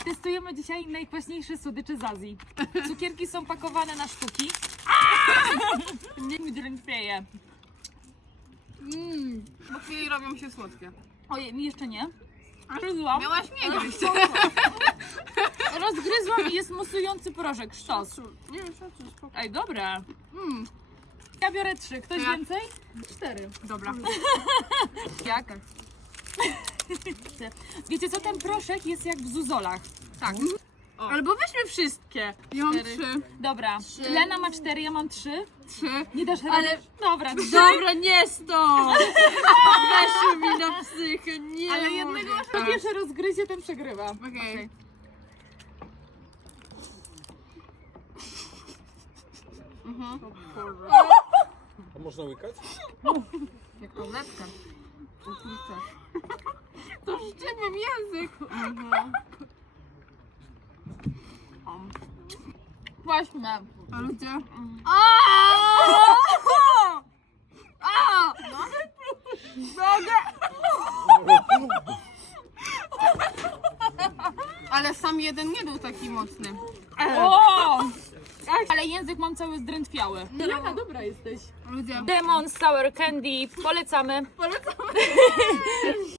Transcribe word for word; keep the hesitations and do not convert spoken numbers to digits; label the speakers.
Speaker 1: Testujemy dzisiaj najkwaśniejsze słodycze z Azji. Cukierki są pakowane na sztuki. Nie mi drętwieje.
Speaker 2: Mmm, bo chwili robią się słodkie.
Speaker 1: Ojej, mi jeszcze nie. Rozgryzłam.
Speaker 2: Miałaś mnie gryźć.
Speaker 1: Rozgryzłam i jest musujący proszek. Sztos.
Speaker 2: Nie, szacun, spoko.
Speaker 1: Ej, dobre.
Speaker 2: Mm,
Speaker 1: Ja biorę trzy. Ktoś
Speaker 2: Ja-
Speaker 1: więcej? Cztery.
Speaker 2: dobra.
Speaker 1: Jak? Wiecie co, ten proszek jest jak w zuzolach.
Speaker 2: Tak. O.
Speaker 1: Albo weźmy wszystkie.
Speaker 2: Ja mam
Speaker 1: Cztery.
Speaker 2: trzy.
Speaker 1: Dobra, Lena ma cztery, ja mam trzy.
Speaker 2: Trzy.
Speaker 1: Nie dasz rady?
Speaker 3: Ale-
Speaker 1: Dobra, trzy.
Speaker 3: Dobra, nie stąd! Weszło mi na psychę, nie
Speaker 2: Ale
Speaker 3: mogę.
Speaker 2: jednego masz.
Speaker 1: Kto pierwszy rozgryzie, ten przegrywa.
Speaker 2: Okej. Mhm.
Speaker 4: A można łykać?
Speaker 2: Jak tabletka. O kurczę. To szczepiam język. Mhm.
Speaker 1: Właśnie.
Speaker 2: A ludzie? Ale sam jeden nie był taki mocny.
Speaker 1: O! Ale język mam cały zdrętwiały. Lena, dobra jesteś.
Speaker 2: Ludzie.
Speaker 1: Demon Sour Candy, polecamy.
Speaker 2: Polecamy.